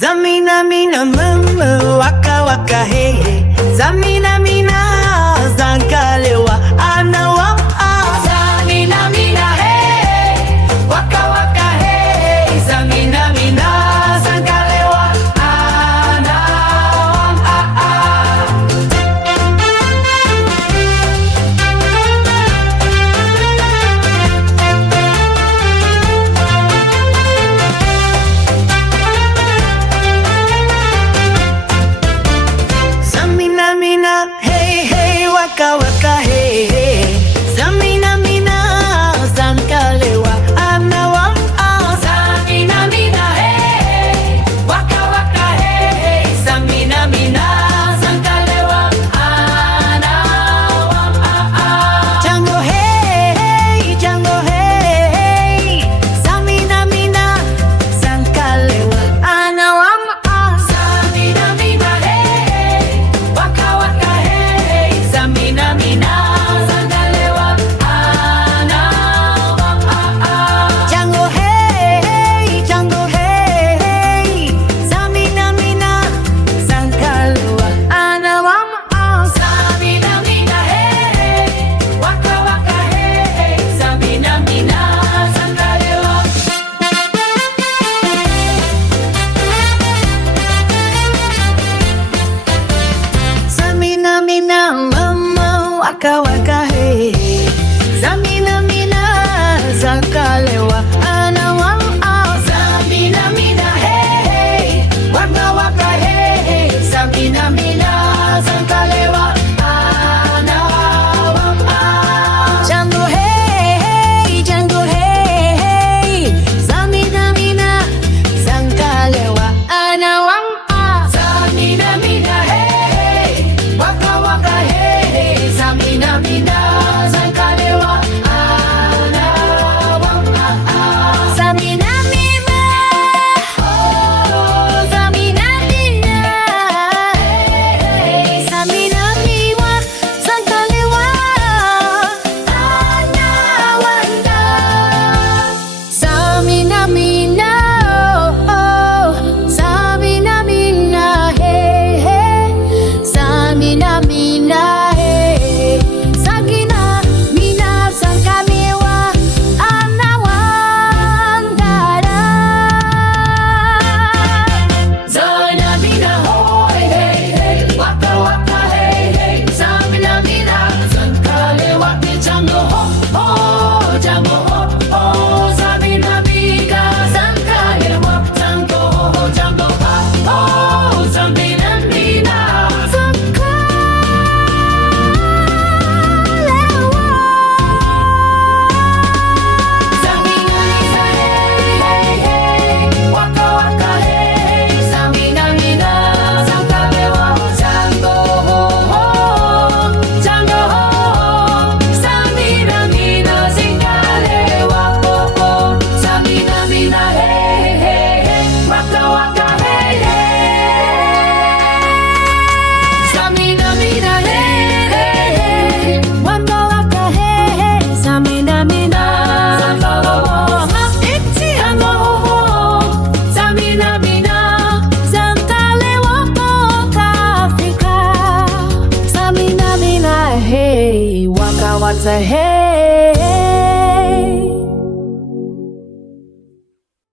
Zamina mina mama waka waka hey hey. Zamina mina zankalewa anawa. Zamina mina hey waka waka hey. Zamina mina zankalewa anawa. Zamina mina hey hey waka waka hey hey. Zamina mina zankalewa anawa. Zamina mina hey waka waka hey. Zamina mina zankalewa anawa. Jango hey jango hey. Zamina mina zankalewa anawa. Zamina mina hey waka waka hey. Zamina mina zankalewa anawa. Jango hey Zamina mina zankalewa anawa. Zamina mina hey waka waka hey. Zamina mina zankalewa. Zamina mina mama waka waka hey. Zamina mina zankalewa anawa. Zamina mina hey waka waka hey. Zamina mina zankalewa anawa. Jango hey Zamina mina zankalewa anawa. Zamina mina hey waka waka hey. Zamina mina zankalewa anawa. Zamina mina oh Zamina mina hey. Zamina mina zankalewa anawa. Zamina mina oh Zamina mina hey hey. Zamina mina hey. Sagina mina zankalewa anawa. Zamina mina hoy hey hey waka waka hey hey. Zamina mina zankalewa jango ho jango ho. Zamina mina zankalewa jango ho. Zamina mina zankalewa. Zamina mina hey hey waka waka hey. Zamina mina zankalewa jango ho. Zamina mina zankalewa oh. Zamina mina hey hey waka waka hey hey. Zamina mina hey waka waka hey. Zamina mina zankalewa jango ho. Zamina mina zankalewa Afrika. Zamina mina hey waka waka hey.